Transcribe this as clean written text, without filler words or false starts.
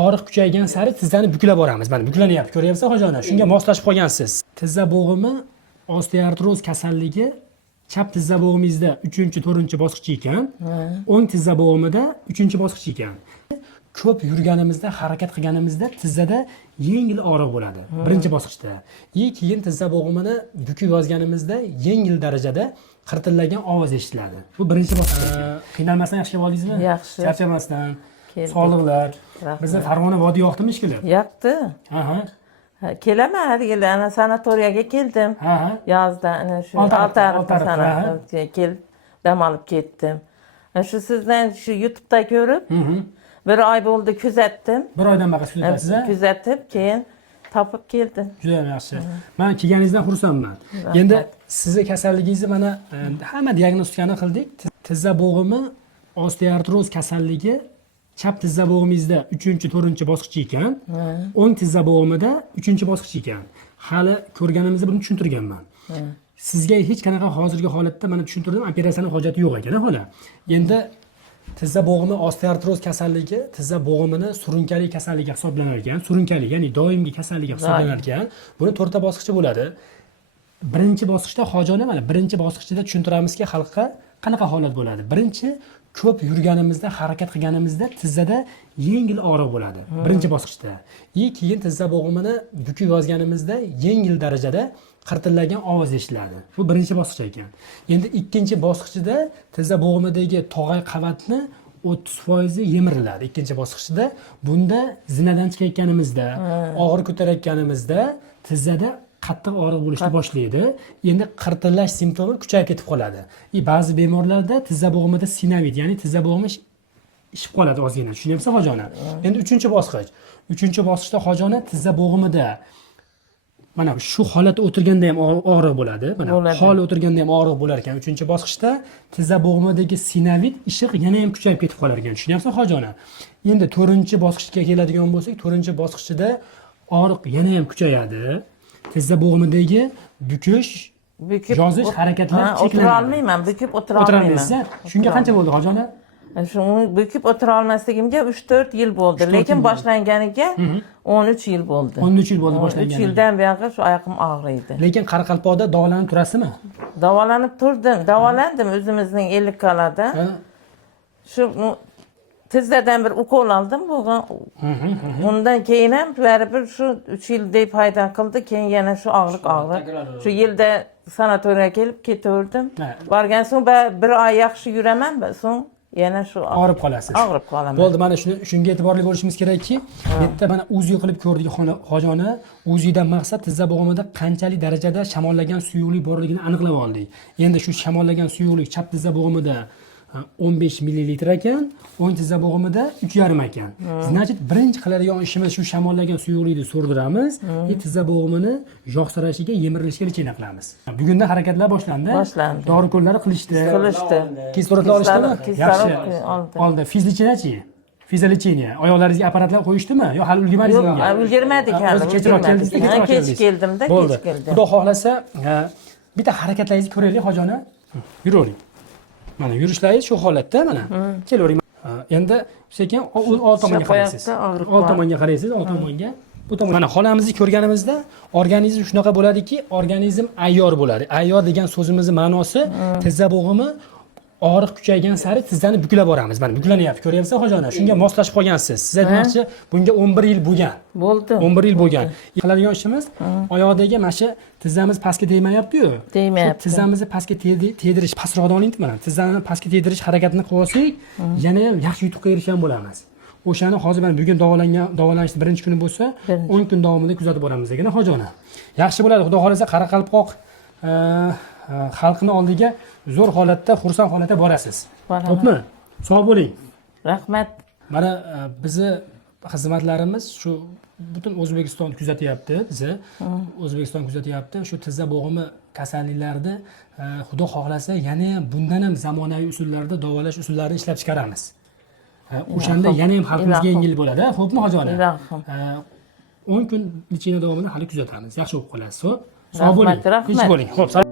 og'riq kuchaygan sari tizzani buklab boramiz. Mana buklanyapti, ko'ryapsiz hojona? Shunga moslashib qolgansiz. Tizza bo'g'imi osteoartroz kasalligi chap tizza bo'g'imizda 3-4 bosqich ekan, o'ng tizza bo'g'imida 3-bosqich ekan. Ko'p yurganimizda, harakat qilganimizda tizzada yengil og'riq bo'ladi birinchi bosqichda. Keyin tizza bo'g'imini bukib yozganimizda yengil darajada qirtillagan ovoz eshitiladi. Bu birinchi bosqich. Qiynalmasdan yaxshi kelib oldingizmi? Yaxshi. Charchamasdan. Sog'liqlar. Bizda Farg'ona vodiy yoqdimi ishkilib? Yoqdi. Kelaman har yili ana sanatoriyaga keldim. Yozda ana shu Oltiariqqa sanatoriyaga kelib dam olib ketdim. Shu sizdan shu YouTube'da ko'rib, bir oy bo'ldi kuzatdim. Bir oydan baqas kuzatyapsiz, Kuzatib, keyin topib keldim. Juda yaxshi. Men kelganingizdan xursandman. Endi sizni kasalligingizni mana hamma diagnostikani qildik. Tizza bo'g'imi osteoartroz kasalligi chap tizza bo'g'imizda 3-4 bosqich ekan, o'ng tizza bo'g'imida 3-bosqich ekan. Hali ko'rganimizda buni tushuntirganman. Sizga hech qanaqa hozirgi holatda mana tushuntirdim, operatsiyaning hojati yo'q ekan, xola. Endi tizza bo'g'imi osteoartroz kasalligi tizza bo'g'imini surunkali kasalligi hisoblanar ekan. Surunkali, ya'ni doimiy kasalligi hisoblanar ekan. Buni 4 ta bosqichi bo'ladi. Birinchi bosqichda hojona mana birinchi bosqichda tushuntiramizki, xalqqa qanaqa holat bo'ladi. Birinchi ko'p yurganimizda, harakat qilganimizda tizzada yengil og'riq bo'ladi birinchi bosqichda. Keyin tizza bo'g'imini bukib yozganimizda yengil darajada qirtillagan ovoz eshitiladi. Bu birinchi bosqich ekan. Endi ikkinchi bosqichda tizza bo'g'imidagi tog'ay qavatni 30% yemiriladi ikkinchi bosqichda. Bunda zinadan chiqayotganimizda, og'ir ko'tarayotganimizda tizzada qattiq og'riq bo'lishni boshlaydi. Endi qirtillash simptomi kuchayib ketib qoladi. Ba'zi bemorlarda tizza bo'g'imida sinovit, ya'ni tizza bo'g'imi ishib qoladi ozgina. Tushunyapsiz hojona? Endi 3-bosqich. 3-bosqichda hojona tizza bo'g'imida mana shu holatda o'tirganda ham og'riq bo'ladi. Mana hol o'tirganda ham og'riq bo'lar ekan. 3-bosqichda tizza bo'g'imidagi sinovit ishiq yana ham kuchayib ketib qolar ekan. Tushunyapsiz hojona? Endi 4-bosqichga keladigan bo'lsak, 4-bosqichda og'riq yana ham kuchayadi. Tizza bo'g'imidagi bukish, yozish harakatlar cheklanadi. O'tira olmayman, bukib o'tira olmayman. Shunga qancha bo'ldi hojona? Shuni bukib o'tira olmasligimga 3-4 yil bo'ldi, lekin boshlanganiga 13 yil bo'ldi. 13 yil bo'ldi boshlanganiga. 3 yildan beri shu oyoqim og'riydi. Lekin Qoraqalpoqda davolanib turasizmi? Davolanib turdim, davolandim o'zimizning Ellikqal'ada. Shu tizzadan bir ukol oldim bo'lgan. Undan keyin ham baribir shu 3 yilday foyda qildi, keyin yana shu og'riq. Shu yilda sanatoriyaga kelib ketaverdim. Borgan so'ng bir oy yaxshi yuraman, so'ng yana shu og'rib qolasiz. Og'rib qolaman. Bo'ldi, mana shunga e'tiborli bo'lishimiz kerakki, bu yerda mana UZI qilib ko'rdik hojona. UZIdan maqsad tizza bo'g'imida qanchalik darajada shamollagan suyuqlik borligini aniqlab oldik. Endi shu shamollagan suyuqlik chap tizza bo'g'imida 15 millilitr ekan, o'ng tizza bo'g'imida 3,5 ekan. Значит, birinchi qiladigan ishimiz shu shamollagan suyuqlikni so'rdiramiz, tizza bo'g'imini yog'sirashiga, yemirilishiga lechena qilamiz. Bugundan harakatlar boshlandi. Dori-ko'llar qilishdi. Kislorodlar olishdimi? Yaxshi. Oldi. Fizlichenachi? Fizlicheniya. Oyoqlaringizga apparatlar qo'yishdimi? Yo hali ulgurmadingizmi? Yo'q, ulgurmadik hali. Kechroq keldingizda, kech keldimda, kech keldim. Xudo xohlasa, bitta harakatlaringizni ko'raylik hojona. Yuravering. Mana yurishlaringiz shu holatda mana. Kelavering. Endi sekin old tomonga qaraysiz. Old tomonga qaraysiz, old tomonga. Bu tomon. Mana holamizni ko'rganimizda organizm shunaqa bo'ladiki, organizm ayyor bo'ladi. Ayyor degan so'zimizning ma'nosi tizza bo'g'imi og'riq kuchaygan sari tizzani buklab boramiz. Mana buklanyapti, ko'ryapsiz hojona? Shunga moslashib qolgansiz. Siz aytmoqchi, bunga 11 yil bo'lgan. Bo'ldi. 11 yil bo'lgan. Qiladigan ishimiz oyoqdagi mana shu tizzamiz pastga tegmayapti-yu. Tegmayapti. Tizzamizni pastga tegdirish, pastroqdan olingmi mana. Tizzani pastga tegdirish harakatini qilib olsak, yana ham yaxshi yutuqqa erishgan bo'lamiz. O'shani hozir mana bugun davolanishning birinchi kuni bo'lsa, 10 kun davomida kuzatib boramiz degan hojona. Yaxshi bo'ladi, xudo xolasa Qoraqalpoq xalqini oldiga zo'r holatda, xursand holatda borasiz. Xo'pmi? Sog' bo'ling. Rahmat. Mana bizni xizmatlarimiz shu butun O'zbekiston kuzatyapti, bizni O'zbekiston kuzatyapti. Shu tizza bo'g'imi kasalliklarida xudo xohlasa yana ham bundan ham zamonaviy usullarda davolash usullarini ishlab chiqaramiz. O'shanda yana ham xalqimizga yengil bo'ladi. Xo'pmi hojona? 10 kun lechena davomida hali kuzatamiz. Yaxshi bo'lib qolasiz. Sog' bo'ling. Tinch bo'ling. Xo'p.